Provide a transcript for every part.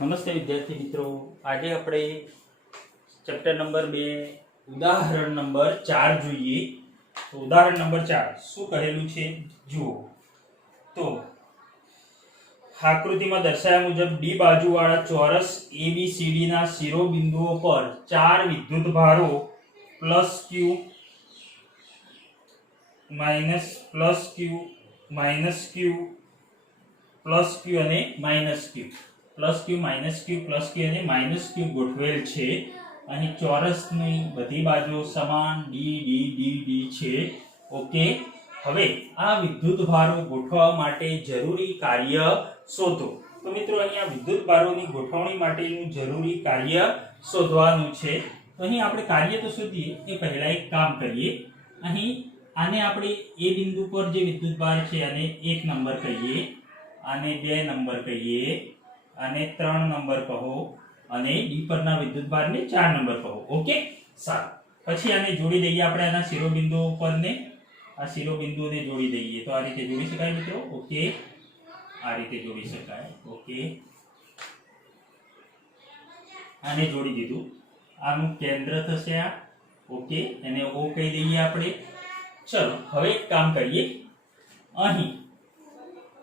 નમસ્તે વિદ્યાર્થી મિત્રો, આજે આપણે ચેપ્ટર નંબર 2 ઉદાહરણ નંબર 4 જોઈએ. તો ઉદાહરણ નંબર 4 શું કહેલું છે જુઓ. તો આકૃતિમાં દર્શાવ્યા મુજબ ડી બાજુવાળા ચોરસ ABCD ના શિરોબિંદુઓ પર ચાર વિદ્યુત ભારો +q -q +q અને -q +q અને -q ગોઠવેલ છે. અહીં ચોરસની બધી બાજુઓ સમાન d d d d છે. ઓકે, હવે આ વિદ્યુત ભારો ગોઠવવા માટે જરૂરી કાર્ય શોધો. તો મિત્રો અહીંયા વિદ્યુત ભારોની ગોઠવણી માટેનું જરૂરી કાર્ય શોધવાનું છે. તો અહીં આપણે કાર્ય તો શોધીએ એ પહેલા એક કામ કરીએ. અહીં આને આપણે એ બિંદુ પર જે વિદ્યુત ભાર છે આને 1 નંબર કહીએ, આને 2 નંબર કહીએ, અને 3 નંબર કહો, અને ડી પરના વિદ્યુત ભારને 4 નંબર કહો. ઓકે, સારું. પછી આને જોડી દઈએ આપણે આના શિરોબિંદુઓ પરને, આ શિરોબિંદુઓને જોડી દઈએ. તો આ રીતે જોડી શકાય મિત્રો. ઓકે, આ રીતે જોડી શકાય. ઓકે, આને જોડી દીધું. આનું કેન્દ્ર થશે આ. ઓકે, એને O કહી દઈએ આપણે. ચલો હવે એક કામ કરીએ. અહીં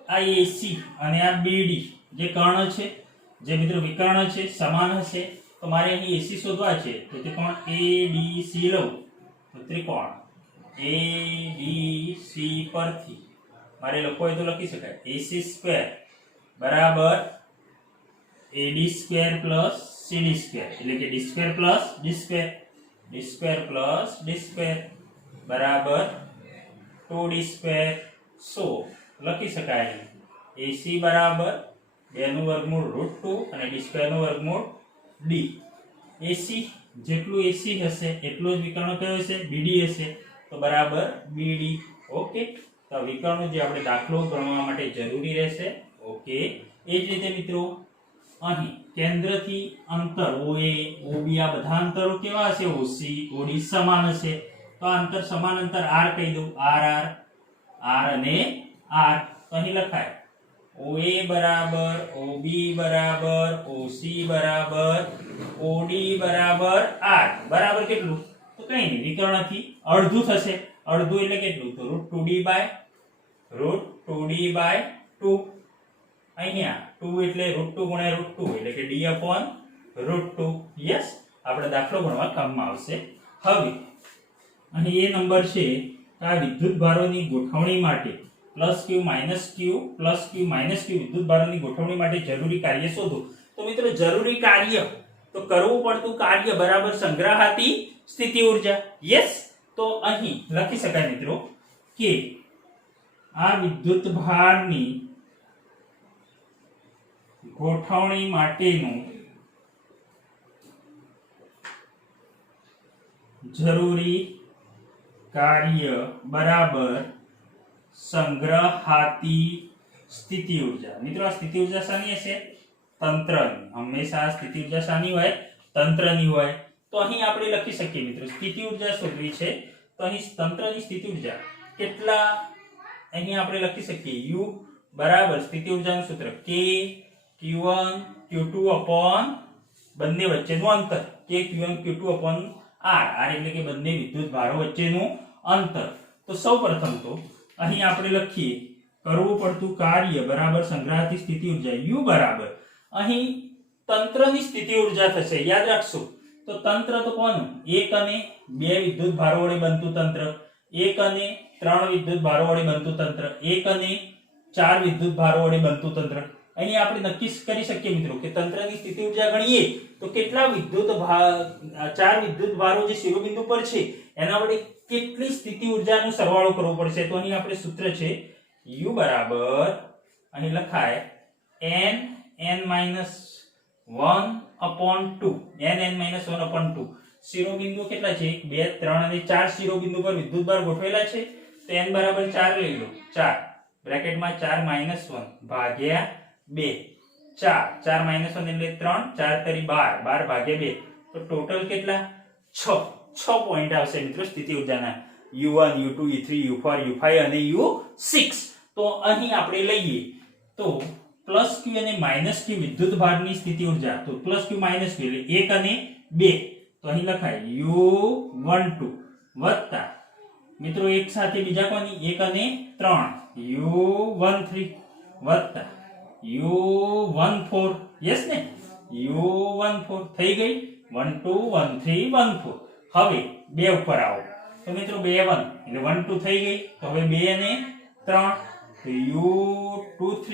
આ AC અને આ BD જે કર્ણ છે, જે મિત્રો વિકર્ણ છે, સમાન હશે. તો મારે અહીં AC શોધવા છે. તો ત્રિકોણ ABC લઉં તો ત્રિકોણ ABC પરથી મારે લખવું હોય તો લખી શકાય AC² બરાબર AD² CD² એટલે કે D² D² બરાબર 2D². સો લખી શકાય AC બરાબર 2 નું વર્ગમૂળ √2 અને D² નું વર્ગમૂળ D. AC જેટલું AC હશે એટલું જ વિકર્ણ કયો હશે? BD હશે. તો બરાબર BD. ઓકે, તો વિકર્ણનો જે આપણે દાખલો ગણવા માટે જરૂરી રહેશે. ઓકે, એ જ રીતે મિત્રો અહીં કેન્દ્રથી અંતર OA OB આ બધા અંતરો કેવા હશે? OC OD સમાન હશે. તો આ અંતર સમાન અંતર R કહી દઉં. R અને R. તો અહીં લખાય OA બરાબર OB બરાબર OC બરાબર OD બરાબર R બરાબર કેટલું? તો કઈ નહીં, વિકર્ણથી અડધું થશે. અડધું એટલે કેટલું? તો √2D/2. અહીંયા 2 એટલે √2 ગુણ્યા √2 એટલે કે D/√2. યસ, આપણે દાખલો ગણવા કામમાં આવશે. હવે અહીં એ નંબર છે આ વિદ્યુત ભારોની ગોઠવણી માટે +q વિદ્યુત ભારોની ગોઠવણી માટે જરૂરી કાર્ય શોધો. તો મિત્રો જરૂરી કાર્ય તો કરવું પડતું કાર્ય બરાબર સંગ્રહાતી સ્થિતિ ઊર્જા. યસ, તો અહીં લખી શકાય મિત્રો કે આ વિદ્યુત ભારની ગોઠવણી માટેનું જરૂરી કાર્ય બરાબર સંગ્રહાતી સ્થિતિ ઊર્જા. મિત્રો આ સ્થિતિ ઊર્જા શાની હશે? તંત્રની. હંમેશા આ સ્થિતિ ઊર્જા શાની હોય? તંત્રની હોય. તો અહીં આપણે લખી શકીએ મિત્રો સ્થિતિ ઊર્જા શોધવી છે. તો અહીં તંત્રની સ્થિતિ ઊર્જા કેટલા? અહીં આપણે લખી શકીએ U બરાબર સ્થિતિ ઊર્જાનું સૂત્ર K Q1 Q2 upon બંને વચ્ચેનું અંતર. K Q1 Q2 upon R એટલે કે બંને વિદ્યુત ભારો વચ્ચેનું અંતર. તો સૌપ્રથમ તો અહીં આપણે લખીએ કરવું પડતું કાર્ય બરાબર સંગ્રહાતી સ્થિતિ ઊર્જા U બરાબર અહીં તંત્રની સ્થિતિ ઊર્જા થશે. યાદ રાખશો. તો તંત્ર તો કોનું? 1 અને 2 વિદ્યુત ભારો વડે બનતું તંત્ર, 1 અને 3 વિદ્યુત ભારો વડે બનતું તંત્ર, 1 અને 4 વિદ્યુત ભારો વડે બનતું તંત્ર. અહીં આપણે નક્કી કરી શકીએ મિત્રો કે તંત્રની સ્થિતિ ઊર્જા ગણીએ તો કેટલા ચાર વિદ્યુત ભારો જે શિરોબિંદુ પર છે એના વડે કેટલી સ્થિતિ ઊર્જાનો સરવાળો કરવો પડશે. તો અહીં આપણે સૂત્ર છે U બરાબર અહીં લખાય n-1/2. n-1/2 શિરોબિંદુ કેટલા છે? 1 2 3 અને 4 શિરોબિંદુ પર વિદ્યુત ભાર ગોઠવેલા છે. તો n બરાબર 4 લઈ લો. 4 બ્રેકેટમાં 4 - 1 ભાગ્યા 2. 4 - 1 એટલે 3, 4 તરી 12, 12 ભાગ્યા 2. તો ટોટલ કેટલા? 6 પોઈન્ટ આવશે મિત્રો સ્થિતિ ઊર્જાના. U1 U2 U3 U4 U5 અને U6. તો અહીં આપણે લઈએ તો +q પ્લસ ક્યુ અને માઇનસ ક્યુ વિદ્યુત ભારની સ્થિતિ ઉર્જા, તો પ્લસ ક્યુ માઇનસ ક્યુ એટલે 1 અને 2, તો અહીં લખાય U12 વત્તા મિત્રો એક સાથે બીજા કોની 1 અને 3 U13 વત્તા U14, યસ ને, U14 થઈ ગઈ 1 2 1 3 1 4. હવે 2 ઉપર આવો તો મિત્રો 2 1 એટલે 1 2 થઈ ગઈ, તો હવે 2 અને 3 તો U23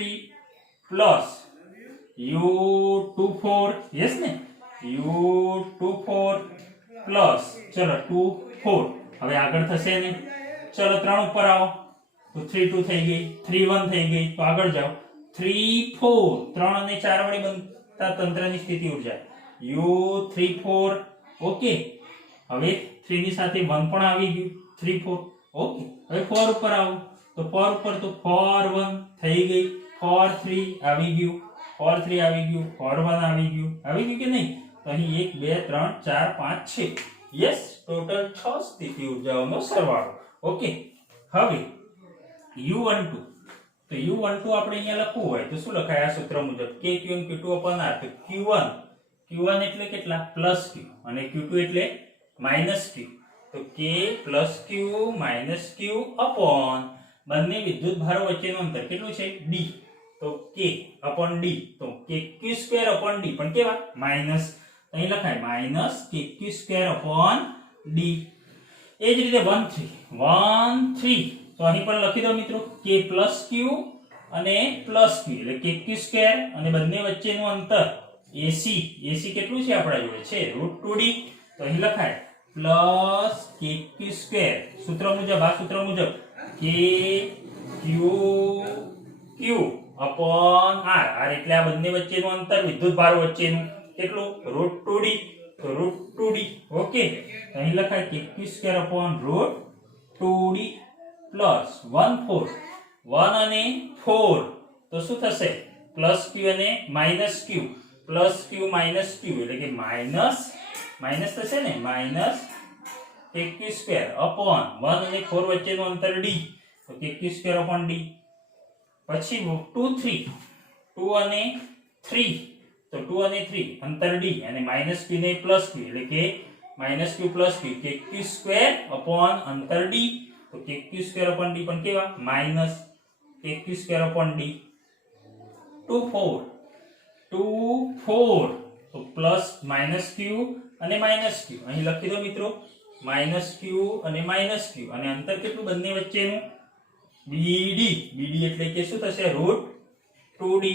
પ્લસ U24, યસ ને, U24 પ્લસ ચલો 2 4. હવે આગળ થશે ને, ચલો 3 ઉપર આવો તો 3 2 થઈ ગઈ, 3 1 થઈ ગઈ, તો આગળ જાઓ 3 4, 3 અને 4 વડે બનતા તંત્રની સ્થિતિ ઉર્જા U34. ઓકે, હવે 3 ની સાથે 1 પણ આવી ગયું 3 4. ઓકે, હવે 4 ઉપર આવો તો 4 ઉપર તો 4 1 થઈ ગઈ, 4 3 આવી ગયું, 4 3 આવી ગયું, 4 1 આવી ગયું કે નહીં? તો અહીં 1 2 3 4 5 6, યસ, ટોટલ 6 સ્થિતિ ઉર્જાઓનો સરવાળો. ઓકે, હવે U12, તો U12 આપણે અહીંયા લખવું હોય તો શું લખાય આ સૂત્ર મુજબ KQ and Q2 upon R. તો Q1 એટલે કેટલા પ્લસ Q અને Q2 એટલે માઈનસ Q. તો K plus Q minus Q upon બંને વિદ્યુત ભારો વચ્ચેનું અંતર કેટલું છે D. તો K upon D, તો KQ² upon D પણ કેવા માઈનસ, અહીં લખાય માઈનસ KQ² upon D. એ જ રીતે 1 3 તો અહીં પણ લખી દો મિત્રો K પ્લસ Q અને પ્લસ Q એટલે KQ² અને બંને વચ્ચેનું અંતર AC કેટલું છે આપણા જોડે છે √2D. તો અહીં લખાય પ્લસ KQ², સૂત્ર મુજબ આ સૂત્ર મુજબ KQ upon R એટલે આ બંને વચ્ચેનું અંતર વિદ્યુત ભારો વચ્ચેનું કેટલું √2D. તો √2D. ઓકે, અહીં લખાય KQ² upon √2D પ્લસ 1 4, 1 અને 4 તો શું થશે પ્લસ Q અને minus Q, plus Q minus Q એટલે કે માઈનસ થશે ને, માઈનસ KQ² upon 1 અને 4 વચ્ચેનું અંતર D, તો KQ² upon D. પછી 2 3, 2 અને 3, તો 2 અને 3 અંતર D અને માઈનસ Q ને પ્લસ Q એટલે કે minus Q plus Q, KQ² upon અંતર D, તો KQ² upon D પણ કેવા માઈનસ KQ² upon D. 2 4 તો પ્લસ માઈનસ Q અને માઈનસ Q અહીં લખી દો મિત્રો માઈનસ Q અને માઈનસ Q અને અંતર કેટલું બંને વચ્ચેનું BD એટલે કે શું થશે √2D.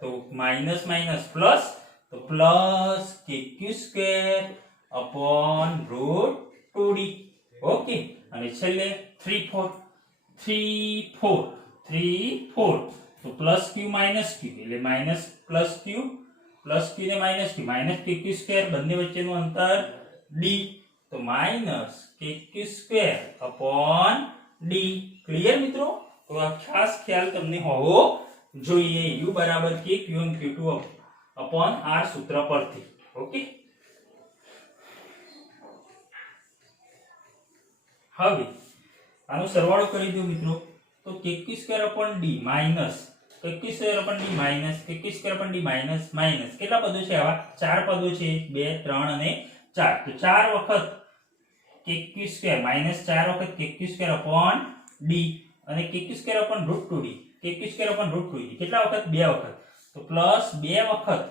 તો માઈનસ માઈનસ પ્લસ, તો plus KQ² upon √2D. Okay, અને છેલ્લે 3 4 તો પ્લસ Q માઈનસ Q એટલે માઈનસ પ્લસ Q ને માઈનસ Q, માઈનસ KQ² બંને વચ્ચેનું અંતર D, તો minus KQ² upon D. Clear મિત્રો? તો આ ખાસ ખ્યાલ તમને હોવો જોઈએ U બરાબર KQ and Q2 upon R સૂત્ર પરથી. ઓકે, હવે આનો સરવાળો કરી દો મિત્રો તો KQ² upon D minus KQ² upon D minus KQ² upon D minus કેટલા પદો છે આવા 4 પદો છે 2 3 અને 4. તો 4 વખત KQ² માઈનસ 4 વખત KQ² upon D અને KQ² upon √2D કેટલા વખત 2 વખત, તો પ્લસ 2 વખત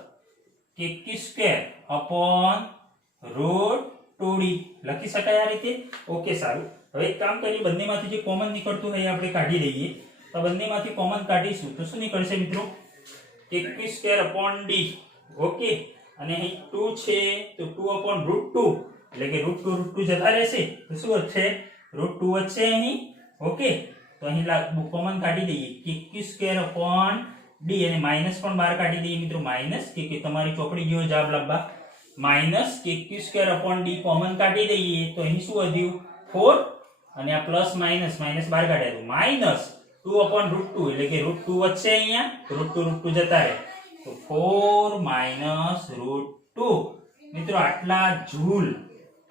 KQ² upon √2D લખી શકાય આ રીતે. ઓકે, સારું. હવે એક કામ કરીએ, બંનેમાંથી જે કોમન નીકળતું હોય આપણે કાઢી લઈએ. તો બંનેમાંથી કોમન કાઢીશું તો શું નીકળશે મિત્રો KQ² upon D. ઓકે, અને અહીં 2 છે તો 2 upon √2 એટલે કે √2 જતા રહેશે તો શું વધશે √2 વધશે અહીં. ઓકે, તો અહીં કોમન કાઢી દઈએ KQ² upon D અને માઈનસ પણ બહાર કાઢી દઈએ મિત્રો, માઈનસ કે તમારી ચોકડી જેવો જવાબ લાવવા minus KQ² upon D common કાઢી દઈએ તો અહીં શું વધ્યું 4 અને આ પ્લસ માઈનસ બહાર કાઢ્યા તો માઈનસ 2 upon √2 એટલે કે √2 વધશે અહીંયા, √2 જતા રહે તો 4 માઈનસ √2. મિત્રો આટલા જૂલ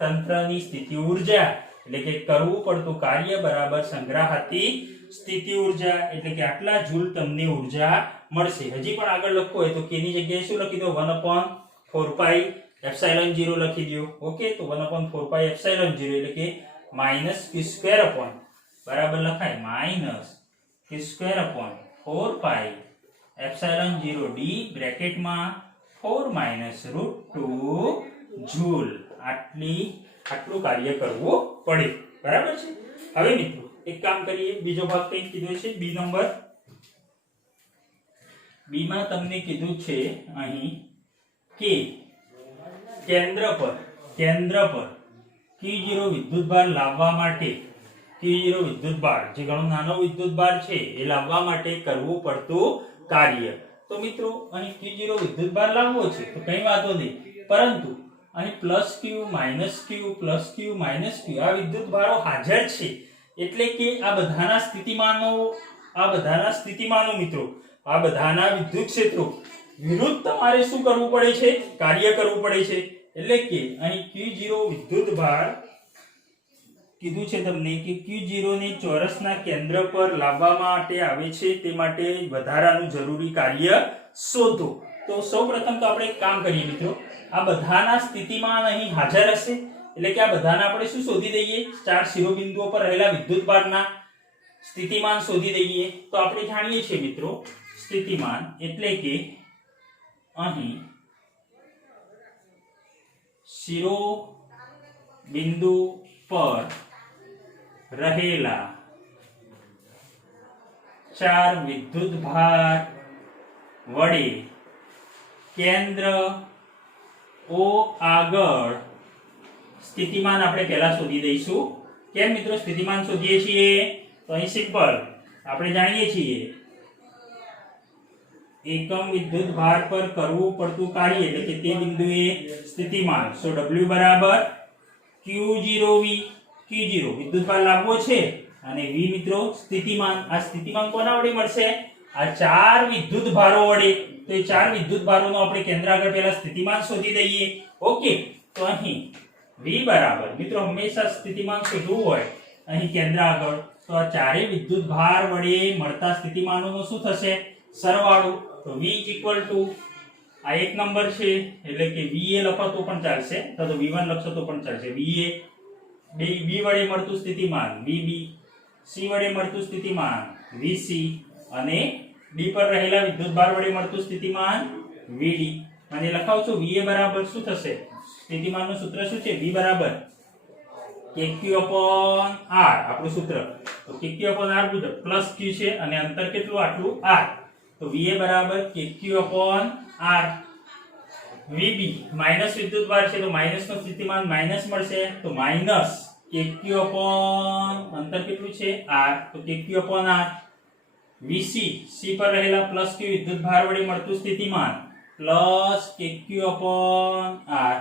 તંત્રની સ્થિતિ ઊર્જા એટલે કે કરવું પડતું કાર્ય બરાબર સંગ્રહાતી સ્થિતિ ઊર્જા એટલે કે આટલા જૂલ તમને ઊર્જા મળશે. હજી પણ આગળ લખવું હોય તો k ની જગ્યાએ શું લખી દો 1/4 પાઈ એપ્સિલોન 0 લખી દો. ઓકે, તો 1/4 પાઈ એપ્સિલોન 0 એટલે કે -q² બરાબર લખાય -q²/4 પાઈ એપ્સિલોન 0 d બ્રેકેટમાં 4 - √2 જૂલ. આટલું કાર્ય કરવું પડે. બરાબર છે. હવે મિત્રો એક કામ કરીએ, બીજો ભાગ કંઈક કીધો છે બી નંબર. બી માં તમને કીધું છે અહીં કે કેન્દ્ર પર Q0 વિદ્યુતભાર લાવવા માટે Q0 વિદ્યુતભાર જે ઘણો નાનો વિદ્યુતભાર છે એ લાવવા માટે કરવું પડતું કાર્ય. તો મિત્રો અહીં Q0 વિદ્યુતભાર લાવવો છે તો કંઈ વાંધો નહીં, પરંતુ અહીં +q -q +q -q આ વિદ્યુતભારો હાજર છે એટલે કે આ બધાના સ્થિતિમાનો મિત્રો આ બધાના વિદ્યુત ક્ષેત્રો વિરુદ્ધ તમારે શું કરવું પડે છે? કાર્ય કરવું પડે છે. એટલે કે અહીં Q0 વિદ્યુતભાર કીધું છે તમને કે Q0 ને ચોરસના કેન્દ્ર પર લાવવા માટે આવે છે, તે માટે વધારાનું જરૂરી કાર્ય શોધો. તો સૌપ્રથમ તો આપણે એક કામ કરીએ મિત્રો, આ બધાના સ્થિતિમાન અહીં હાજર હશે એટલે કે આ બધાના આપણે શું શોધી દઈએ? 4 શિરોબિંદુઓ પર રહેલા વિદ્યુતભારના સ્થિતિમાન શોધી દઈએ. તો આપણે જાણીએ છીએ મિત્રો સ્થિતિમાન એટલે કે અહીં શિરોબિંદુ પર રહેલા 4 વિદ્યુતભાર વડે કેન્દ્ર O આગળ સ્થિતિમાન આપણે પહેલા શોધી દઈશું. કેમ મિત્રો સ્થિતિમાન શોધીએ છીએ? તો અહીં સિમ્પલ આપણે જાણીએ છીએ એકમ વિદ્યુતભાર પર કરવું પડતું કાર્ય એટલે કે તે બિંદુએ સ્થિતિમાન. સો W બરાબર Q0V. Q0 વિદ્યુતભાર લાવવો છે અને V મિત્રો સ્થિતિમાન. આ સ્થિતિમાન કોના વડે મળશે? આ 4 વિદ્યુતભારો વડે. તો એ 4 વિદ્યુતભારોનો આપણે કેન્દ્ર આગળ પહેલા સ્થિતિમાન શોધી દઈએ. ઓકે, તો અહીં V બરાબર મિત્રો હંમેશા સ્થિતિમાન શોધવું હોય અહીં કેન્દ્ર આગળ તો આ ચારેય વિદ્યુતભાર વડે મળતા સ્થિતિમાનોનો શું થશે? સરવાળો. તો V આ એક નંબર છે એટલે કે VA લખો તો પણ ચાલશે, અથવા તો V1 લખશો તો પણ ચાલશે. VA B વડે મળતું સ્થિતિમાન VB, C વડે મળતું સ્થિતિમાન VC અને D પર રહેલા વિદ્યુતભાર વડે મળતું સ્થિતિમાન VD. અને લખાવશું VA બરાબર શું થશે? સ્થિતિમાનનું સૂત્ર શું છે? V બરાબર KQ/R આપણું સૂત્ર. તો KQ/R પ્લસ Q છે અને અંતર કેટલું? આટલું R. તો VA બરાબર KQ/R. VB માઈનસ વિદ્યુતભાર છે તો માઈનસ નું સ્થિતિમાન માઈનસ મળશે, તો માઈનસ KQ/ અંતર કેટલું છે? R. તો KQ/R. VC C પર રહેલા પ્લસ Q વિદ્યુતભાર વડે મળતું સ્થિતિમાન પ્લસ KQ/R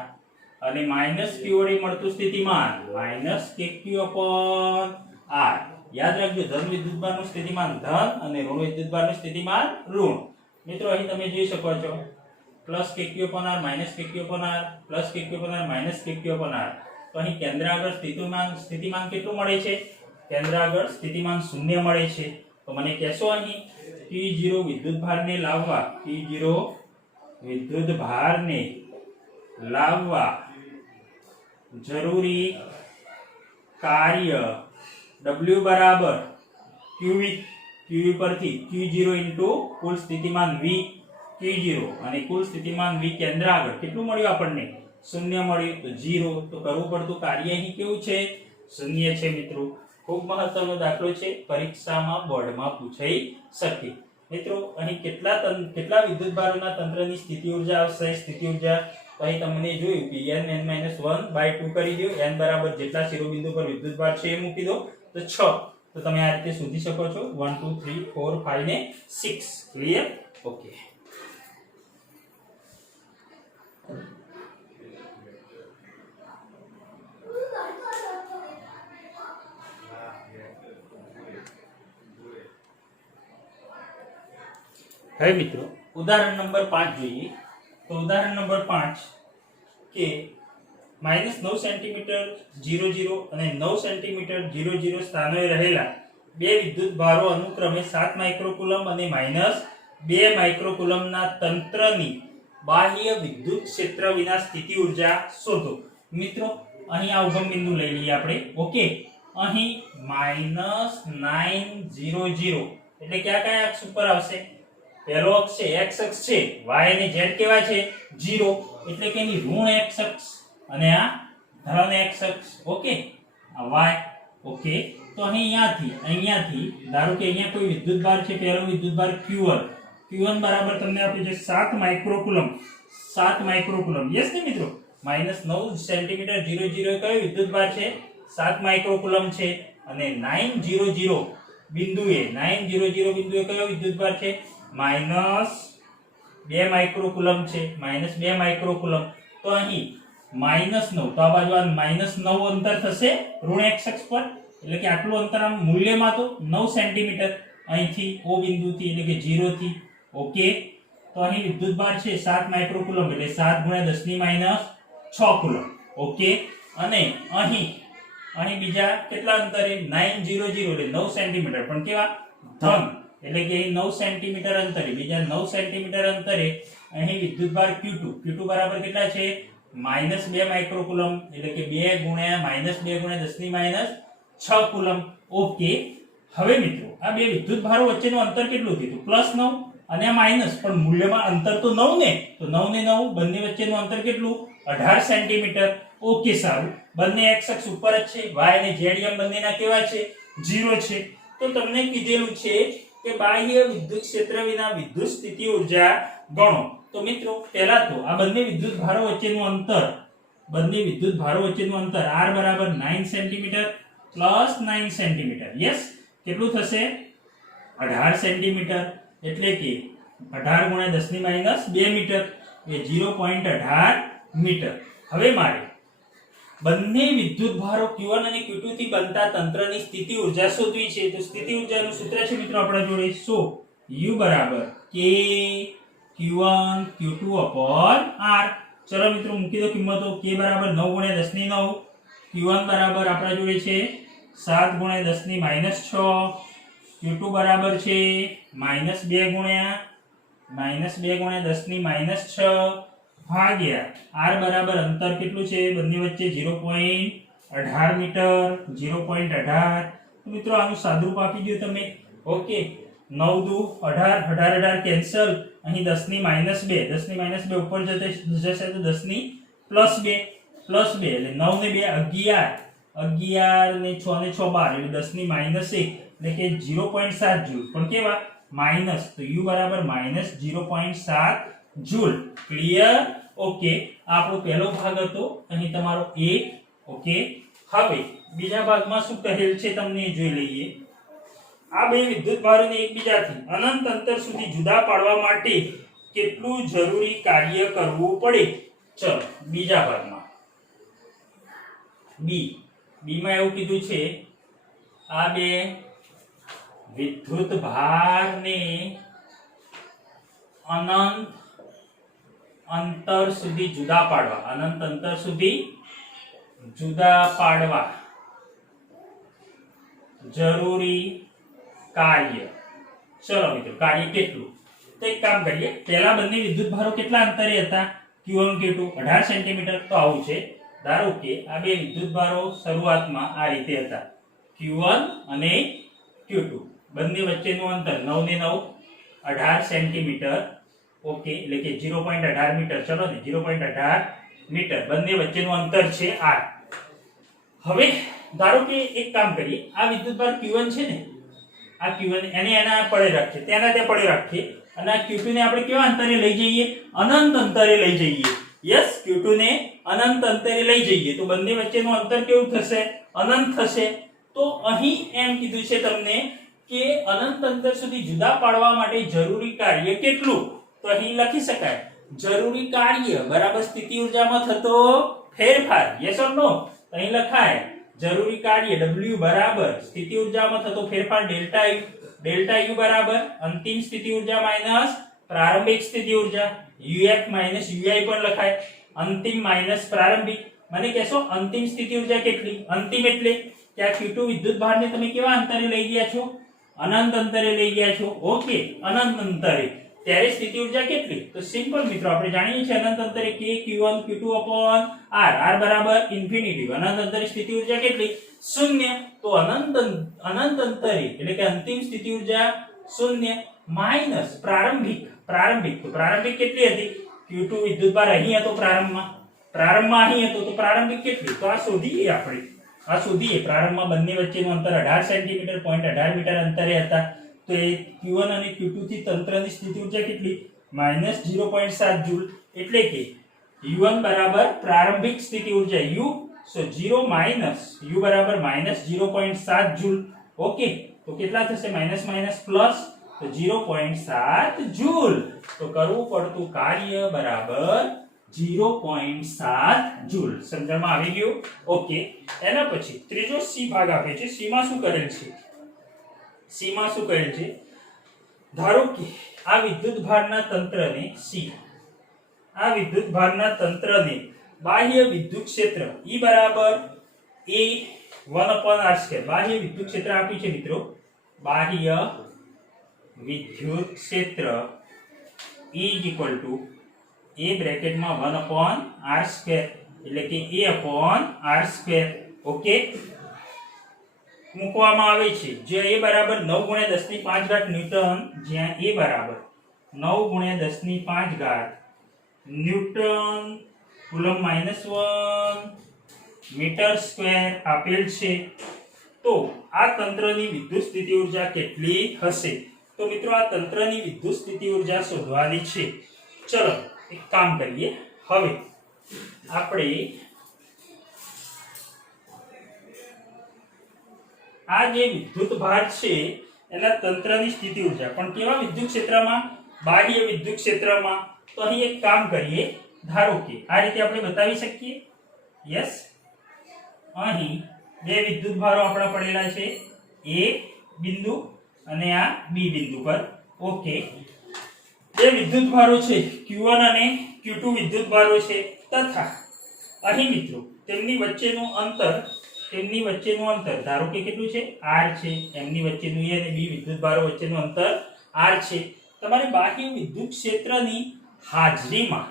અને માઈનસ Q વડે મળતું સ્થિતિમાન માઈનસ KQ/R. યાદ રાખજો ધન વિદ્યુતભારનું સ્થિતિમાન ધન અને ઋણ વિદ્યુતભારનું સ્થિતિમાન ઋણ. મિત્રો અહીં તમે જોઈ શકો છો plus KQ/R minus KQ/R plus KQ/R minus KQ/R. તો અહીં કેન્દ્ર આગળ સ્થિતિમાન કેટલું મળે છે? કેન્દ્ર આગળ સ્થિતિમાન 0 મળે છે. તો મને કહેશો અહીં Q0 વિદ્યુતભારને લાવવા જરૂરી કાર્ય W બરાબર QV પરથી Q0 ઇન્ટુ કુલ સ્થિતિમાન V Q0 અને કુલ સ્થિતિમાન V કેન્દ્ર આગળ કેટલું મળ્યું આપણને? 0 મળ્યું. તો 0. તો કરવું પડતું કાર્ય અહીં કેવું છે? 0 છે મિત્રો. ખૂબ મહત્વનો દાખલો છે, પરીક્ષામાં બોર્ડમાં પૂછાઈ શકે. મિત્રો અહીં કેટલા વિદ્યુતભારોના તંત્રની સ્થિતિ ઊર્જા આવશે? સ્થિતિ ઊર્જા અહીં તમને જોયું કે n-1/2 કરી દો. n બરાબર જેટલા શિરોબિંદુ પર વિદ્યુતભાર છે એ મૂકી દો તો 6. તો તમે આ રીતે શોધી શકો છો 1 2 3 4 5 ને 6. ક્લિયર? ઓકે. હવે મિત્રો ઉદાહરણ નંબર 5 જોઈએ. તો ઉદાહરણ નંબર 5 કે -9 સેન્ટીમીટર 00 અને 9 સેન્ટીમીટર 00 સ્થાનોએ રહેલા બે વિદ્યુતભારો અનુક્રમે 7 માઇક્રોકુલમ અને 2 માઇક્રોકુલમના તંત્રની બાહ્ય વિદ્યુત ક્ષેત્ર વિના સ્થિતિ ઊર્જા શોધો. મિત્રો અહીં આ ઉગમ બિંદુ લઈ લઈએ આપણે. ઓકે, અહીં -900 એટલે કયા અક્ષ ઉપર આવશે? પહેલો અક્ષ છે x અક્ષ છે, y અને z કેવા છે? 0 એટલે કે એની ઋણ x અક્ષ અને આ ધન x અક્ષ. ઓકે, આ y. ઓકે, તો અહીંયાથી ધારો કે અહીંયા કોઈ વિદ્યુતભાર છે, પહેલો વિદ્યુતભાર q1 બરાબર તમને આપ્યું છે 7 માઇક્રોકુલમ. યસ ને મિત્રો? -9 સેન્ટીમીટર 00 કયો વિદ્યુતભાર છે? 7 માઇક્રોકુલમ છે. અને 900 બિંદુએ કયો વિદ્યુતભાર છે? -2 માઇક્રોકુલમ છે. -2 માઇક્રોકુલમ. તો અહીં -9, તો આ બાજુ આ -9 અંતર થશે ઋણ x અક્ષ પર, એટલે કે આટલું અંતર આમ મૂલ્યમાં તો 9 સેન્ટીમીટર અહીંથી o બિંદુથી, એટલે કે 0 થી. ઓકે, તો અહીં વિદ્યુતભાર છે 7 માઇક્રોકુલમ એટલે 7 × 10⁻6 કુલમ. ઓકે, અને અહીં બીજા કેટલા અંતરે? 900 એટલે 9 સેન્ટીમીટર, પણ કેવા? ધન, એટલે કે 9 સેન્ટીમીટર અંતરે, બીજા 9 સેન્ટીમીટર અંતરે અહીં વિદ્યુતભાર q2 બરાબર કેટલા છે? -2 માઇક્રોકુલમ, એટલે કે 2 × 10⁻6 કુલમ. ઓકે, હવે મિત્રો આ બે વિદ્યુતભારો વચ્ચેનું અંતર કેટલું કીધું? +9 અને આ માઈનસ, પણ મૂલ્યમાં અંતર તો 9 ને, તો 9 ને 9 બંને વચ્ચેનું અંતર કેટલું? 18 સેન્ટીમીટર. ઓકે, સારું. બંને x અક્ષ ઉપર જ છે, y અને z એમ બંનેના કેવા છે? 0 છે. તો તમને કીધેલું છે કે બાહ્ય વિદ્યુત ક્ષેત્ર વિના વિદ્યુત સ્થિતિ ઊર્જા ગણો. તો મિત્રો પહેલા તો આ બંને વિદ્યુતભારો વચ્ચેનું અંતર r બરાબર 9 સેન્ટીમીટર પ્લસ 9 સેન્ટીમીટર. યસ, કેટલું થશે? 18 સેન્ટીમીટર, એટલે કે 18 × 10⁻2 મીટર, એ 0.18 મીટર. હવે મારે બંને વિદ્યુતભારો q1 અને q2 થી બનતા તંત્રની સ્થિતિ ઊર્જા શોધવી છે. તો સ્થિતિ ઊર્જાનું સૂત્ર છે મિત્રો આપણા જોડે. સો u બરાબર k q1 q2/r. ચલો મિત્રો મૂકી દો કિંમતો. k બરાબર 9 × 10⁹, q1 બરાબર આપણા જોડે છે 7 × 10⁻6, q2 બરાબર છે -2 × 10⁻6 ભાગ્યા r બરાબર અંતર કેટલું છે બંને વચ્ચે? 0.18 મીટર. 0.18. મિત્રો આનું સાદુરૂપ આપી દો તમે. ઓકે, 9 દુ 18, 18 કેન્સલ. અહીં 10⁻2 ઉપર જશે તો 10⁻2 એટલે 9 ને 2 11 ને 6 ને 6 12 એટલે 10⁻1 એટલે કે 0.7 જૂલ. પણ કેવા? માઈનસ, તો u બરાબર -0.7 જૂલ. ક્લિયર? ઓકે, આપણો પહેલો ભાગ હતો, અહીં તમારો a. ઓકે, હવે બીજા ભાગમાં શું કહેલ છે તમને જોઈ લઈએ. આ બે વિદ્યુતભારોને એકબીજાથી અનંત અંતર સુધી જુદા પાડવા માટે કેટલું જરૂરી કાર્ય કરવું પડે? ચલો બીજા ભાગમાં b માં એવું કીધું છે આ બે વિદ્યુતભારને અનંત અંતર સુધી જુદા પાડવા જરૂરી કાર્ય. ચલો મિત્રો, કાર્ય કેટલું? તો એક કામ કરીએ, પહેલા બંને વિદ્યુતભારો કેટલા અંતરે હતા? q1 q2 18 centimetre. તો આવું છે, ધારો કે આ બે વિદ્યુતભારો શરૂઆતમાં આ રીતે હતા, q1 અને q2. બંને વચ્ચેનું અંતર 9 ને 9 18 સેન્ટીમીટર. ઓકે, એટલે કે 0.18 મીટર. ચલો ને, 0.18 મીટર બંને વચ્ચેનું અંતર છે r. હવે ધારો કે એક કામ કરીએ, આ વિદ્યુતભાર q1 છે ને, આ q1 એને એના પડે રાખીએ, તેના ત્યાં પડે રાખીએ, અને આ q2 ને આપણે કેવા અંતરે લઈ જઈએ? અનંત અંતરે લઈ જઈએ. યસ, q2 ને અનંત અંતરે લઈ જઈએ તો બંને વચ્ચેનું અંતર કેવું થશે? અનંત થશે. તો અહીં એમ કીધું છે તમને કે અનંત અંતર સુધી જુદા પાડવા માટે જરૂરી કાર્ય કેટલું? તો અહીં લખી શકાય, જરૂરી કાર્ય બરાબર સ્થિતિ ઊર્જામાં થતો ફેરફાર. યસ ઓર નો? અહીં લખાય જરૂરી કાર્ય w બરાબર સ્થિતિ ઊર્જામાં થતો ફેરફાર ડેલ્ટા u બરાબર અંતિમ સ્થિતિ ઊર્જા માઈનસ પ્રારંભિક સ્થિતિ ઊર્જા. uf માઈનસ ui પણ લખાય, અંતિમ માઈનસ પ્રારંભિક. મને કહેશો અંતિમ સ્થિતિ ઊર્જા કેટલી? અંતિમ એટલે કે આ q2 વિદ્યુતભારને તમે કેવા અંતરે લઈ ગયા છો? અનંત અંતરે લઈ ગયા છો. ઓકે, અનંત અંતરે. ત્યારે સ્થિતિ ઊર્જા કેટલી? તો સિમ્પલ મિત્રો આપણે જાણીએ છીએ અનંત અંતરે k q1 q2 upon r r બરાબર ઇન્ફિનિટી. અનંત અંતરે સ્થિતિ ઊર્જા કેટલી? 0. તો અનંત અંતરે એટલે કે અંતિમ સ્થિતિ ઊર્જા 0 માઈનસ પ્રારંભિક તો પ્રારંભિક કેટલી હતી? q2 વિદ્યુતભાર અહીં હતો પ્રારંભમાં અહીં હતો તો પ્રારંભિક કેટલી? તો આ શોધીએ પ્રારંભમાં બંને વચ્ચેનું અંતર 18 સેન્ટીમીટર 0.18 મીટર અંતરે હતા. તો એ q1 અને q2 થી તંત્રની સ્થિતિ ઊર્જા કેટલી? -0.7 જૂલ. એટલે કે u1 બરાબર પ્રારંભિક સ્થિતિ ઊર્જા u, સો 0 માઈનસ u બરાબર -0.7 જૂલ. ઓકે, તો કેટલા થશે? માઈનસ માઈનસ પ્લસ, તો 0.7 જૂલ. તો કરવું પડતું કાર્ય બરાબર 0.7 જૂલ. સમજણમાં આવી ગયું? ઓકે. એના પછી ત્રીજો સી ભાગ આપે છે. સી માં શું કરેલ છે? ધારો કે આ વિદ્યુતભારના તંત્રને બાહ્ય વિદ્યુત ક્ષેત્ર E બરાબર A1/r². બાહ્ય વિદ્યુત ક્ષેત્ર આપ્યું છે મિત્રો. બાહ્ય વિદ્યુત ક્ષેત્ર E A બ્રેકેટમાં 1/r², એટલે કે A/r². ઓકે, મૂકવામાં આવે છે. જે A બરાબર 9 × 10⁵ ન્યૂટન, જ્યાં A બરાબર 9 × 10⁵ ન્યૂટન કુલમ -1 મીટર સ્ક્વેર આપેલ છે. તો આ તંત્રની વિદ્યુત સ્થિતિ ઊર્જા કેટલી હશે? તો મિત્રો આ તંત્રની વિદ્યુત સ્થિતિ ઊર્જા શોધવાની છે. ચલો એક કામ કરીએ. હવે આપણે આ જે વિદ્યુત ભાર છે એના તંત્રની સ્થિતિ ઊર્જા, પણ કેવા વિદ્યુત ક્ષેત્રમાં? બાહ્ય વિદ્યુત ક્ષેત્રમાં. તો અહીં એક કામ કરીએ. ધારો કે આ રીતે આપણે બતાવી શકીએ. યસ, અહીં બે વિદ્યુત ભારો આપણા પડેલા છે, A બિંદુ અને આ B બિંદુ પર. ઓકે, બે વિદ્યુત ભારો છે Q1 અને Q2 વિદ્યુત ભારો છે, તથા અહીં મિત્રો તેમની વચ્ચેનું અંતર ધારો કે કેટલું છે? r છે. એમની વચ્ચેનું A અને B વિદ્યુત ભારો વચ્ચેનું અંતર r છે. તમારે બાહ્ય વિદ્યુત ક્ષેત્રની હાજરીમાં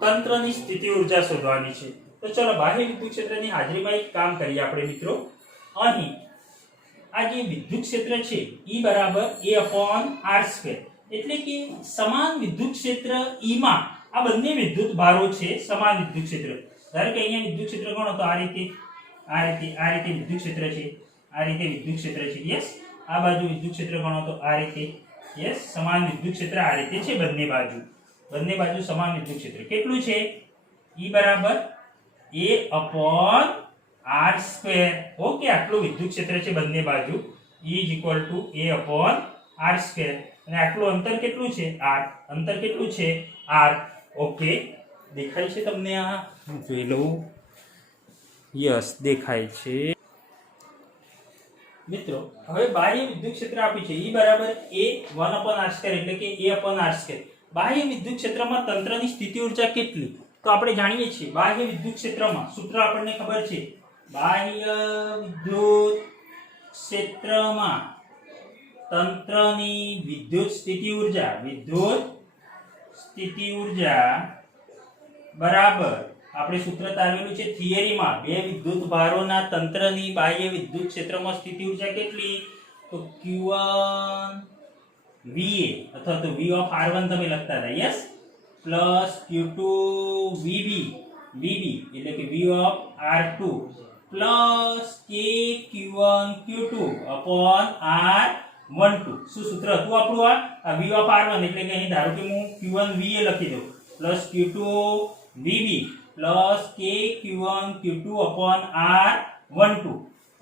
તંત્રની સ્થિતિ ઊર્જા શોધવાની છે. તો ચલો બાહ્ય વિદ્યુત ક્ષેત્રની હાજરીમાં એક કામ કરીએ આપણે મિત્રો. અહીં આ જે વિદ્યુત ક્ષેત્ર છે E બરાબર A/r², એટલે કે સમાન વિદ્યુત ક્ષેત્ર E માં આ બંને વિદ્યુત ભારો છે સમાન વિદ્યુત ક્ષેત્ર. ધારો કે અહીંયા વિદ્યુત ક્ષેત્ર કોણ હતો? આ રીતે વિદ્યુત ક્ષેત્ર છે, આ રીતે વિદ્યુત ક્ષેત્ર છે. યસ, આ બાજુ વિદ્યુત ક્ષેત્ર કોણ હતો? આ રીતે. યસ, સમાન વિદ્યુત ક્ષેત્ર આ રીતે છે બંને બાજુ સમાન વિદ્યુત ક્ષેત્ર. કેટલું છે? E બરાબર A/r². ઓકે, આટલું વિદ્યુત ક્ષેત્ર છે બંને બાજુ. E A/r². અને આટલું અંતર કેટલું છે? r. ઓકે, દેખાય છે તમને? આ જોઈ લઉં. યસ, દેખાય છે મિત્રો. હવે બાહ્ય વિદ્યુત ક્ષેત્ર આપી છે E બરાબર A1/r², એટલે કે A/r². બાહ્ય વિદ્યુત ક્ષેત્રમાં તંત્રની સ્થિતિ ઊર્જા કેટલી? તો આપણે જાણીએ છીએ બાહ્ય વિદ્યુત ક્ષેત્રમાં સૂત્ર આપણને ખબર છે. બાહ્ય વિદ્યુત ક્ષેત્રમાં તંત્રની વિદ્યુત સ્થિતિ ઊર્જા બરાબર, આપણે સૂત્ર તારવેલું છે થિયરીમાં, બે વિદ્યુત ભારોના તંત્રની બાહ્ય વિદ્યુત ક્ષેત્રમાં સ્થિતિ ઊર્જા કેટલી? તો Q1 VA અથવા તો V/R1 તમે લખતા હતા. યસ, પ્લસ Q2 VB એટલે કે V/R2 plus K Q1 Q2 upon R12. શું સૂત્ર હતું આપણું? આ V/R1, એટલે કે અહીં ધારો કે હું Q1 VA લખી દઉં plus Q2 VB plus K Q1 Q2 upon R12.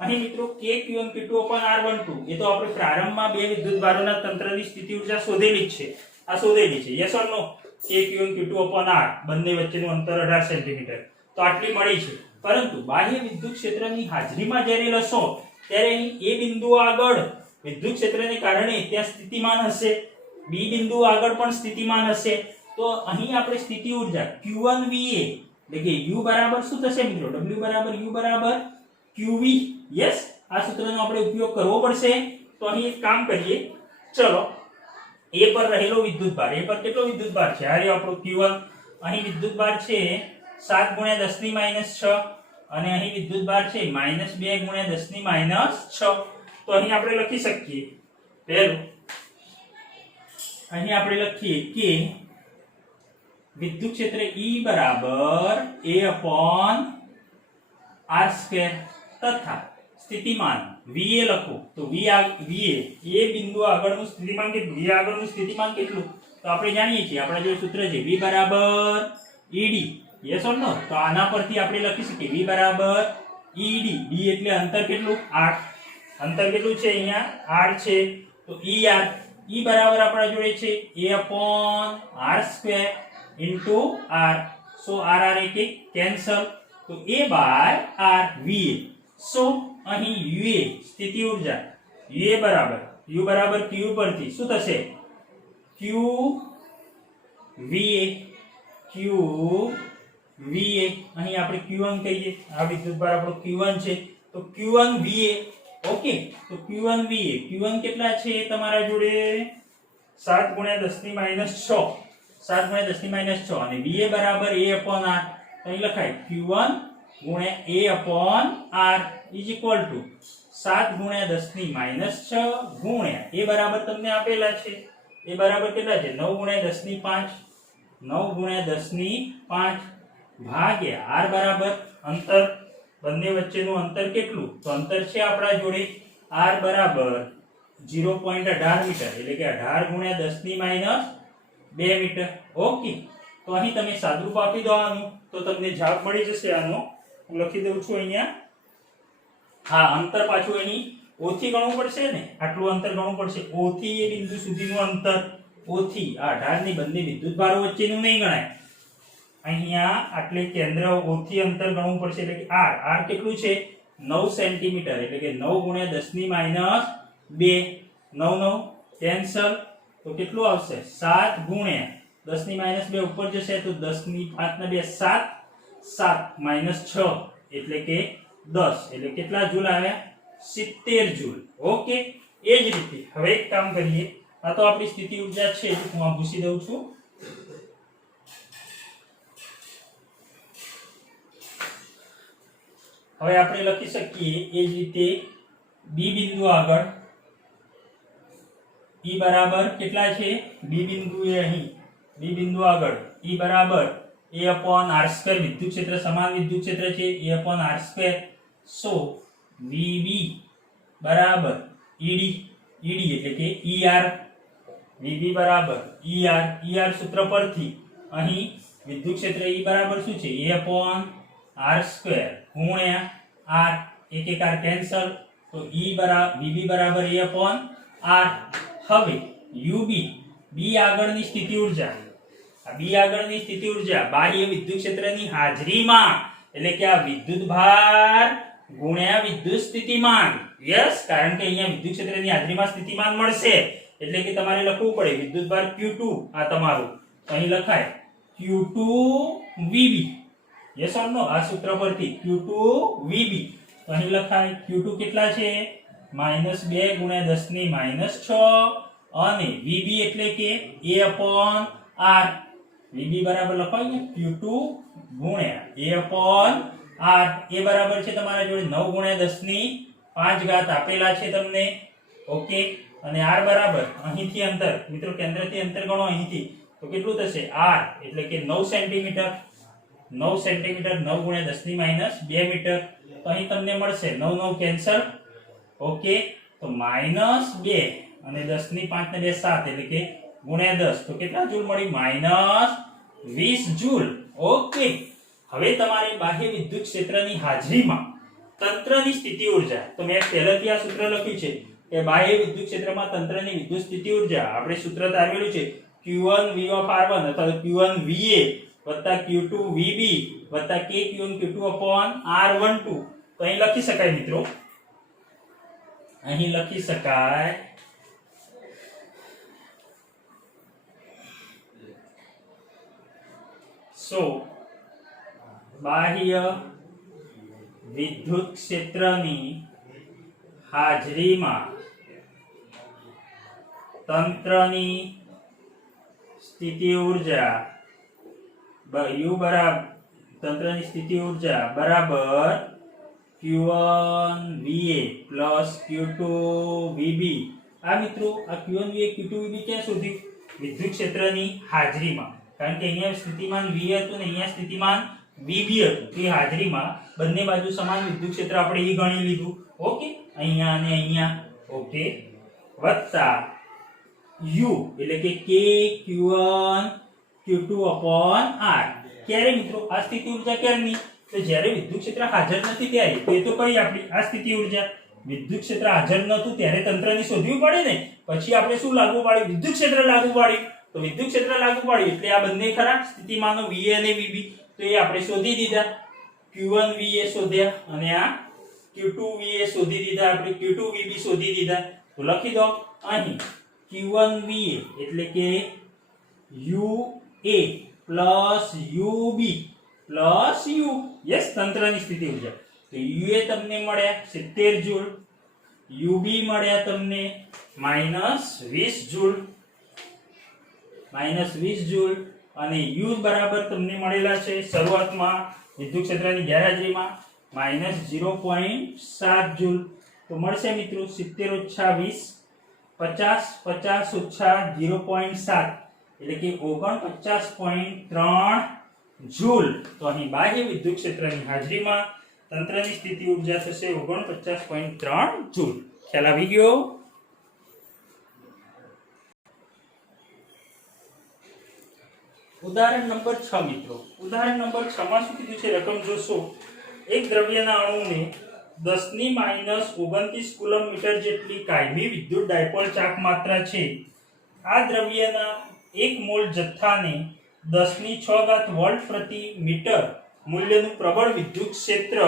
અહીં મિત્રો K Q1 Q2 upon R12 એ તો આપણે પ્રારંભમાં બે વિદ્યુત ભારોના તંત્રની સ્થિતિ ઊર્જા શોધેલી છે. Yes or no? K Q1 Q2 upon R બંને વચ્ચેનું અંતર 18 સેન્ટીમીટર, તો આટલી મળી છે. પરંતુ બાહ્ય વિદ્યુત ક્ષેત્રની હાજરીમાં જ્યારે લેશો ત્યારે અહીં A બિંદુ આગળ વિદ્યુત ક્ષેત્રને કારણે ત્યાં સ્થિતિમાન હશે, B બિંદુ આગળ પણ સ્થિતિમાન હશે. તો અહીં આપણે સ્થિતિ ઊર્જા Q1 VA એટલે કે U બરાબર શું થશે મિત્રો? W બરાબર U બરાબર QV. યસ, આ સૂત્રનો આપણે ઉપયોગ કરવો પડશે. તો અહીં એક કામ કરીએ. ચલો એ પર રહેલો વિદ્યુતભાર, એ પર કેટલો વિદ્યુતભાર છે? આ રહ્યો આપણો Q1. અહીં વિદ્યુતભાર છે 7 × 10⁻6 અને અહીં વિદ્યુતભાર છે -2 × 10⁻6. તો અહીં આપણે લખી શકીએ પહેલું, અહીં આપણે લખીએ કે વિદ્યુત ક્ષેત્ર E બરાબર A/r² તથા સ્થિતિમાન VA લખો તો VA એ બિંદુ આગળનું સ્થિતિમાન કેટલું? VA આગળનું સ્થિતિમાન કેટલું? તો આપણે જાણીએ છીએ, આપણા જે સૂત્ર છે V બરાબર ED. યસ ઓર નો? તો આના પરથી આપણે લખી શકીએ V બરાબર ED. D એટલે અંતર કેટલું? 8. અંતર કેટલું છે અહીંયા? 8 છે. તો ER E બરાબર આપણા જોડે છે A/r² into r. so r એક કેન્સલ. તો A/r VA. so અહીં UA સ્થિતિ ઊર્જા UA બરાબર U બરાબર Q પરથી શું થશે? Q VA. અહીં આપણે Q1 કહીએ, આ વિદ્યુતભાર આપણો Q1 છે તો Q1 VA. ઓકે, તો Q1 VA. Q1 કેટલા છે તમારા જોડે? 7 × 10⁻6. 7 × 10⁻6 અને VA બરાબર A/r. તો અહીં લખાય Q1 × A/r is equal to 7 × 10⁻6 ગુણ્યા A બરાબર તમને આપેલા છે. A બરાબર કેટલા છે? 9 × 10⁵. 9 × 10⁵ ભાગ્યા R બરાબર અંતર, બંને વચ્ચેનું અંતર કેટલું? તો અંતર છે આપણા જોડે R બરાબર 0.18 મીટર, એટલે કે 18 × 10⁻2 મીટર. ઓકે, તો અહીં તમે સાદુરૂપ આપી દો આનું તો તમને જવાબ મળી જશે. આનો હું લખી દઉં છું અહીંયા. હા, અંતર પાછું અહીં O થી ગણવું પડશે ને, આટલું અંતર ગણવું પડશે. O થી એ બિંદુ સુધીનું અંતર, O થી આ 18 ની બંને વિદ્યુતભારો વચ્ચેનું નહીં ગણાય. અહીંયા આટલે કેન્દ્ર O થી અંતર ગણવું પડશે, એટલે કે R કેટલું છે? 9 સેન્ટીમીટર, એટલે કે 9 × 10⁻2. 9 કેન્સલ. તો કેટલું આવશે? 7 × 10⁻2 ઉપર જશે તો 10⁵ ને 2 7. 7 - 6 એટલે કે 10. એટલે કેટલા જૂલ આવ્યા? 70 જૂલ. ઓકે, એ જ રીતે હવે એક કામ કરીએ. આ તો આપણી સ્થિતિ ઊર્જા છે, હું આ ભૂસી દઉં છું. હવે આપણે લખી શકીએ એ જ રીતે B બિંદુ આગળ E બરાબર કેટલા છે? B બિંદુ એ અહીં B બિંદુ આગળ E બરાબર A/r². વિદ્યુત ક્ષેત્ર સમાન વિદ્યુત ક્ષેત્ર છે A/r². so VB બરાબર ED. એટલે કે ER. VB બરાબર ER સૂત્ર પરથી અહીં વિદ્યુત ક્ષેત્ર E બરાબર શું છે? A/r² ગુણ્યા R. એક R કેન્સલ. તો VB બરાબર A/r. હવે UB B આગળની સ્થિતિ ઊર્જા, આ B આગળની સ્થિતિ ઊર્જા બાહ્ય વિદ્યુત ક્ષેત્રની હાજરીમાં, એટલે કે આ વિદ્યુતભાર ગુણ્યા વિદ્યુત સ્થિતિમાન. યસ, કારણ કે અહીંયા વિદ્યુત ક્ષેત્રની હાજરીમાં સ્થિતિમાન મળશે, એટલે કે તમારે લખવું પડે વિદ્યુતભાર Q2. આ તમારું અહીં લખાય Q2 VB. યસ ઓર નો? આ સૂત્ર પરથી Q2 VB. તો અહીં લખાય Q2 કેટલા છે? -2 × 10⁻6 અને VB એટલે કે A/r. VB બરાબર લખાય ને Q2 ગુણ્યા A/r. એ બરાબર છે તમારા જોડે 9 × 10⁵ આપેલા છે તમને. ઓકે, અને R બરાબર અહીંથી અંતર, મિત્રો કેન્દ્રથી અંતર ગણો અહીંથી, તો કેટલું થશે? R એટલે કે 9 સેન્ટીમીટર. 9 centimetre 9 × 10⁻2 metre. તો અહીં તમને મળશે 9 9 કેન્સલ. ઓકે, તો -2 અને 10⁵ ને 2 7, એટલે કે ગુણ્યા 10. તો કેટલા જૂલ મળી? -20 જૂલ. ઓકે, હવે તમારે બાહ્ય વિદ્યુત ક્ષેત્રની હાજરીમાં તંત્રની સ્થિતિ ઊર્જા, તો મેં પહેલાથી આ સૂત્ર લખ્યું છે કે બાહ્ય વિદ્યુત ક્ષેત્રમાં તંત્રની વિદ્યુત સ્થિતિ ઊર્જા આપણે સૂત્ર તારવેલું છે Q1 V/r1 અથવા Q1 VA Q2 VB KQ1 Q2/r12. તો અહીં લખી શકાય મિત્રો, અહીં લખી શકાય so બાહ્ય વિદ્યુત ક્ષેત્રની હાજરીમાં તંત્રની સ્થિતિ ઊર્જા U બરાબર તંત્રની સ્થિતિ ઊર્જા બરાબર Q1 VA plus Q2 VB. આ મિત્રો આ Q1 VA Q2 VB ક્યાં શોધ્યું? વિદ્યુત ક્ષેત્રની હાજરીમાં. કારણ કે અહીંયા સ્થિતિમાન V હતું ને અહીંયા સ્થિતિમાન VB હતું. એ હાજરીમાં બંને બાજુ સમાન વિદ્યુત ક્ષેત્ર આપણે એ ગણી લીધું. ઓકે, અહીંયા અને અહીંયા. ઓકે, વત્તા U એટલે કે K Q1 Q2 R. ક્યારે મિત્રો? આ સ્થિતિ ઊર્જા ક્યારની? તો જ્યારે વિદ્યુત ક્ષેત્ર હાજર નથી ત્યારે. તો એ તો કઈ આપણી આ સ્થિતિ ઊર્જા વિદ્યુત ક્ષેત્ર હાજર નહોતું ત્યારે તંત્રની શોધવી પડે ને. પછી આપણે શું લાગુ પાડ્યું? વિદ્યુત ક્ષેત્ર લાગુ પાડ્યું. તો વિદ્યુત ક્ષેત્ર લાગુ પાડ્યું એટલે આ બંને ખરા સ્થિતિમાનો VA અને VB. તો એ આપણે શોધી દીધા. Q1 VA શોધ્યા અને આ Q2 VA શોધી દીધા. આપણે Q2 VB શોધી દીધા. તો લખી દો અહીં Q1 VA એટલે કે UA plus UB plus U. Yes, તંત્રની સ્થિતિ ઊર્જા. તો UA તમને મળ્યા 70 જૂલ, UB મળ્યા તમને -20 જૂલ, અને U બરાબર તમને મળેલા છે શરૂઆતમાં વિદ્યુત ક્ષેત્રની ગેરહાજરીમાં -0.7 જૂલ. તો મળશે મિત્રો 70 ઓછા 20 50 50 ઓછા 0.7 એટલે કે 49.3 જૂલ. તો અહીં બાહ્ય વિદ્યુત ક્ષેત્રની હાજરીમાં તંત્રની સ્થિતિ ઊર્જા થશે 49.3 જૂલ. ખ્યાલ આવી ગયો? ઉદાહરણ નંબર 6 મિત્રો. ઉદાહરણ નંબર 6 માં શું કીધું છે? રકમ જોશો. એક દ્રવ્યના અણુને 10⁻29 કુલમ મીટર જેટલી કાયમી વિદ્યુત ડાયપોલ ચાક માત્રા છે. આ દ્રવ્યના 1 મોલ જથ્થાને 10⁶ વોલ્ટ પ્રતિ મીટર મૂલ્યનું પ્રબળ વિદ્યુત ક્ષેત્ર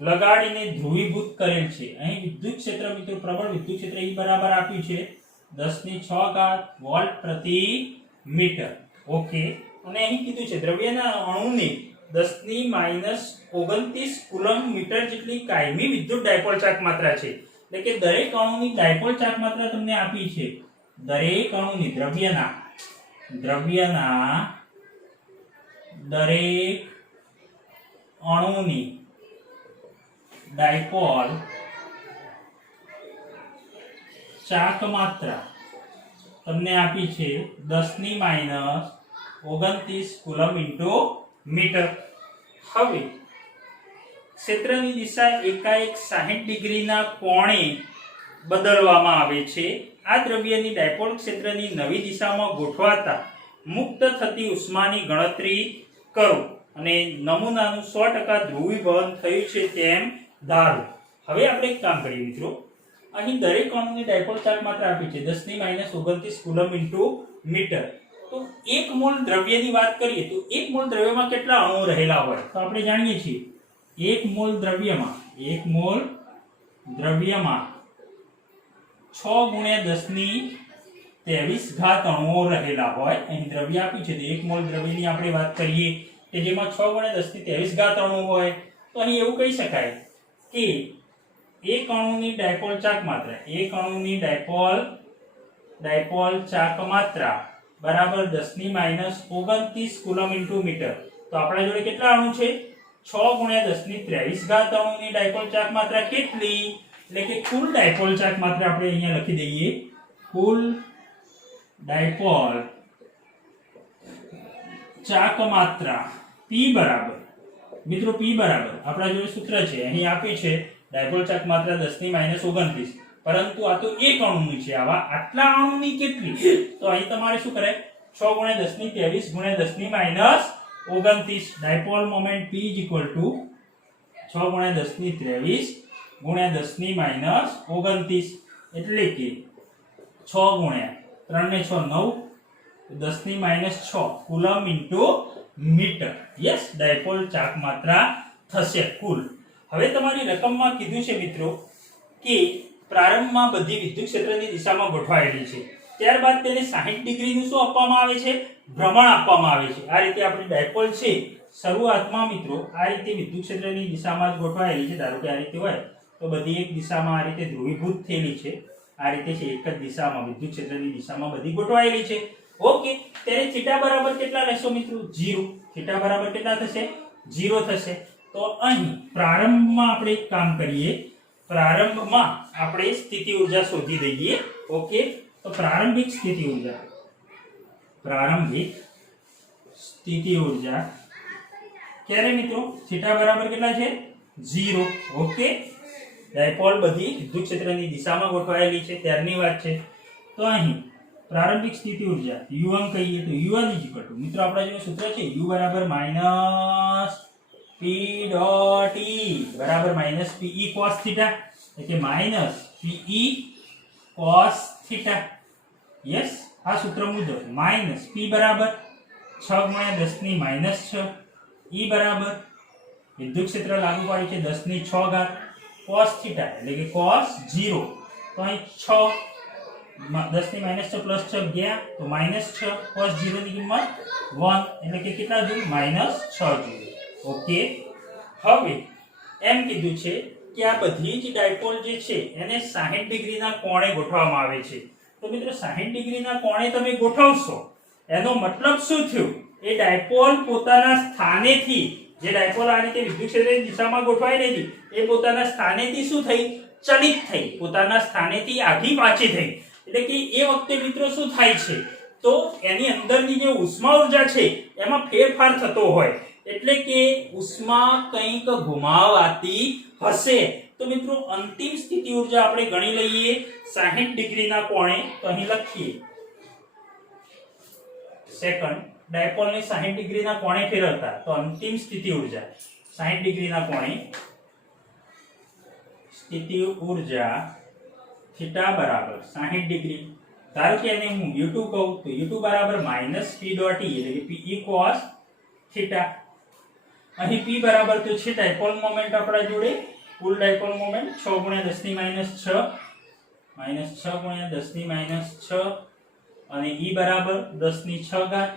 લગાડીને ધ્રુવીભૂત કરેલ છે. અહીં વિદ્યુત ક્ષેત્ર મિત્રો પ્રબળ વિદ્યુત ક્ષેત્ર E બરાબર આપ્યું છે 10⁶ વોલ્ટ પ્રતિ મીટર. ઓકે, અને અહીં કીધું છે દ્રવ્યના અણુને 10⁻29 કુલમ મીટર જેટલી કાયમી વિદ્યુત ડાયપોલ ચાક માત્રા છે. એટલે કે દરેક અણુની ડાયપોલ ચાક માત્રા તમને આપી છે. દરેક અણુની દ્રવ્યના દરેક અણુની ડાયપોલ ચાક માત્રા તમને આપી છે 10⁻29 કુલમ ઇન્ટુ મીટર. હવે ક્ષેત્રની દિશા એકાએક 60 ડિગ્રીના કોણે બદલવામાં આવે છે. આ દ્રવ્યની ડાયપોલ ક્ષેત્રની નવી દિશામાં ગોઠવાતા મુક્ત થતી ઉષ્માની ગણતરી કરો અને નમૂનાનું 100% ધ્રુવીભવન થયું છે તેમ ધારો. હવે આપણે એક કામ કરીએ મિત્રો. અહીં દરેક અણુની ડાયપોલ ચાક માત્રા આપી છે 10⁻29 કુલમ ઇન્ટુ મીટર. તો 1 મોલ દ્રવ્યની વાત કરીએ તો 1 મોલ દ્રવ્યમાં કેટલા અણુઓ રહેલા હોય? તો આપણે જાણીએ છીએ 1 મોલ દ્રવ્યમાં 6 × 10⁻23 અણુઓ રહેલા હોય. અહીં દ્રવ્ય આપ્યું છે તો 1 મોલ દ્રવ્યની આપણે વાત કરીએ કે જેમાં 6 × 10⁻23 અણુ હોય. તો અહીં એવું કહી શકાય કે એક અણુની ડાયપોલ ચાક માત્રા બરાબર 10⁻29 કુલમ ઇન્ટુ મીટર. તો આપણા જોડે કેટલા અણુ છે? 6 × 10⁻23 અણુની ડાયપોલ ચાક માત્રા કેટલી? એટલે કે કુલ ડાયપોલ ચાક માત્રા આપણે અહીંયા લખી દઈએ. કુલ ડાયપોલ ચાક માત્રા P બરાબર મિત્રો P બરાબર આપણા જોડે સૂત્ર છે અહીં આપ્યું છે ડાયપોલ ચાક માત્રા 10⁻29, પરંતુ આ તો એક અણુની છે. આવા આટલા અણુની કેટલી? તો અહીં તમારે શું કરાય? 6 × 10⁻23 × 10⁻29 ડાયપોલ મોમેન્ટ P = 6 × 10⁻23 × 10⁻29 એટલે કે 6 × 3 ને 6 9 10⁻6 coulomb into metre. Yes, dipole ચાક માત્રા થશે કુલ. હવે તમારી રકમમાં કીધું છે મિત્રો કે પ્રારંભમાં બધી વિદ્યુત ક્ષેત્રની દિશામાં ગોઠવાયેલી છે. ત્યારબાદ તેને 60 ડિગ્રીનું શું આપવામાં આવે છે? ભ્રમણ આપવામાં આવે છે. આ રીતે આપણી ડાયપોલ છે શરૂઆતમાં મિત્રો આ રીતે વિદ્યુત ક્ષેત્રની દિશામાં જ ગોઠવાયેલી છે. ધારો કે આ રીતે હોય તો બધી એક દિશામાં આ રીતે ધ્રુવીભૂત થયેલી છે. આ રીતે છે, એક જ દિશામાં વિદ્યુત ક્ષેત્રની દિશામાં બધી ગોઠવાયેલી છે. ઓકે, ત્યારે થીટા બરાબર કેટલા લેશો મિત્રો? 0. થીટા બરાબર કેટલા થશે? 0 થશે. તો અહીં પ્રારંભમાં આપણે એક કામ કરીએ, પ્રારંભમાં આપણે સ્થિતિ ઊર્જા શોધી દઈએ. ઓકે, તો પ્રારંભિક સ્થિતિ ઊર્જા ક્યારે મિત્રો? થીટા બરાબર કેટલા છે? 0. ઓકે, ડાયપોલ બધી વિદ્યુત ક્ષેત્રની દિશામાં ગોઠવાયેલી છે ત્યારની વાત છે. તો અહીં પ્રારંભિક સ્થિતિ ઊર્જા u1 કહીએ તો u1 મિત્રો આપણા જે સૂત્ર છે u બરાબર -p ડોટ e બરાબર -pe cos થીટા, એટલે કે -pe cos થીટા. યસ, આ સૂત્ર મુજબ -p બરાબર 6 × 10⁻6, e બરાબર વિદ્યુત ક્ષેત્ર લાગુ પાડ્યું છે 10⁶ cos થીટા એટલે કે cos 0. તો અહીં 6 10⁻6 + 6 ગયા તો -6 cos 0 ની કિંમત 1 એટલે કે કેટલા જૂલ? -6 જૂલ. ઓકે, હવે એમ કીધું છે કે આ બધી જ ડાયપોલ જે છે એને 60 ડિગ્રીના કોણે ગોઠવવામાં આવે છે. તો મિત્રો 60 ડિગ્રીના કોણે તમે ગોઠવશો એનો મતલબ શું થયું? એ ડાયપોલ પોતાના સ્થાનેથી, જે ડાયપોલ આ રીતે વિદ્યુત ક્ષેત્રની દિશામાં ગોઠવાયેલી હતી, એ પોતાના સ્થાનેથી શું થઈ? ચલિત થઈ, પોતાના સ્થાનેથી આઘી પાછી થઈ. એટલે કે એ વખતે મિત્રો શું થાય છે? તો એની અંદરની જે ઉષ્મા ઊર્જા છે એમાં ફેરફાર થતો હોય, એટલે કે ઉષ્મા કંઈક ગુમાવાતી હશે. તો મિત્રો અંતિમ સ્થિતિ ઊર્જા આપણે ગણી લઈએ 60 ડિગ્રીના કોણે. તો અહીં લખીએ સેકન્ડ ડાયપોલને 60 ડિગ્રીના કોણે ફેરવતા, તો અંતિમ સ્થિતિ ઊર્જા 60 ડિગ્રીના કોણે સ્થિતિ ઊર્જા થીટા બરાબર 60 ડિગ્રી. ધારો કે એને હું u2 કહું તો u2 બરાબર -p ડોટ e એટલે કે pe cos થીટા. અહીં p બરાબર તો છે ડાયપોલ મોમેન્ટ આપણા જોડે, કુલ ડાયપોલ મોમેન્ટ 6 × 10⁻6 -6 × 10⁻6 અને e બરાબર 10⁶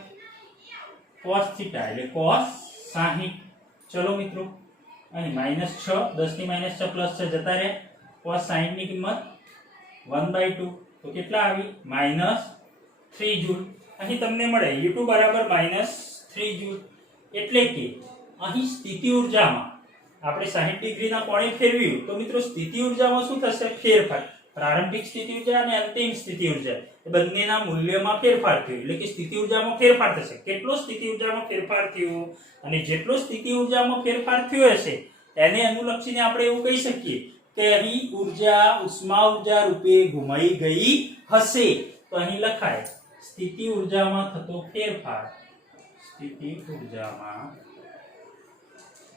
cos થીટા એટલે cos 60. ચલો મિત્રો અહીં -6 10⁻6 + 6 જતા રહે, cos 60 ની કિંમત 1/2 તો કેટલા આવી? -3 જૂલ. અહીં તમને મળે u2 બરાબર -3 જૂલ. એટલે કે અહીં સ્થિતિ ઊર્જામાં આપણે 60 ડિગ્રીના કોણે ફેરવ્યું તો મિત્રો સ્થિતિ ઊર્જામાં શું થશે? ફેરફાર. પ્રારંભિક સ્થિતિ ઊર્જા અને અંતિમ સ્થિતિ ઊર્જા એ બંનેના મૂલ્યમાં ફેરફાર થયો, એટલે કે સ્થિતિ ઊર્જામાં ફેરફાર થશે. કેટલો સ્થિતિ ઊર્જામાં ફેરફાર થયો? અને જેટલો સ્થિતિ ઊર્જામાં ફેરફાર થયો હશે એને અનુલક્ષીને આપણે એવું કહી શકીએ કે અહીં ઊર્જા ઉષ્મા ઊર્જા રૂપે ગુમાઈ ગઈ હશે. તો અહીં લખાય સ્થિતિ ઊર્જામાં થતો ફેરફાર, સ્થિતિ ઊર્જામાં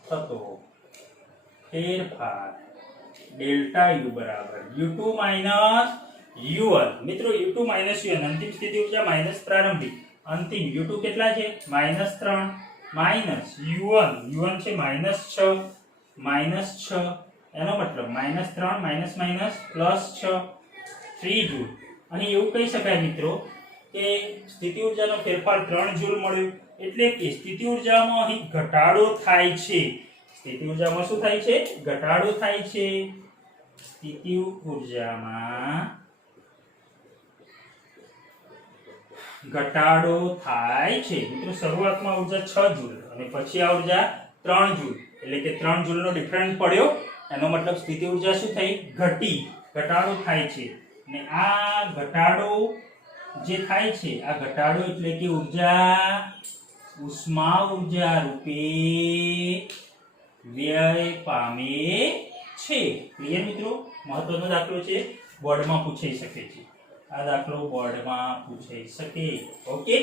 થતો ફેરફાર ડેલ્ટા U બરાબર u2 - u1. મિત્રો u2 - u1 અંતિમ સ્થિતિ ઊર્જા માઈનસ પ્રારંભિક. અંતિમ u2 કેટલા છે? -3 માઈનસ u1 છે -6 એનો મતલબ -3 +6 3 જૂલ. અહીં એવું કહી શકાય મિત્રો કે સ્થિતિ ઊર્જાનો ફેરફાર 3 જૂલ મળ્યો, એટલે કે સ્થિતિ ઊર્જામાં અહીં ઘટાડો થાય છે. સ્થિતિ ઊર્જામાં શું થાય છે? ઘટાડો થાય છે. સ્થિતિ ઊર્જામાં ઘટાડો થાય છે. મિત્રો શરૂઆતમાં ઊર્જા 6 જૂલ અને પછી આ ઊર્જા 3 જૂલ, એટલે કે 3 જૂલનો ડિફરન્સ પડ્યો. એનો મતલબ સ્થિતિ ઊર્જા શું થઈ? ઘટાડો થાય છે. અને આ ઘટાડો જે થાય છે, આ ઘટાડો એટલે કે ઊર્જા ઉષ્મા ઊર્જા રૂપે વ્યય પામે છે. ક્લિયર મિત્રો? મહત્વનો દાખલો છે, બોર્ડમાં પૂછાઈ શકે છે. આ દાખલો બોર્ડમાં પૂછાઈ શકે. ઓકે,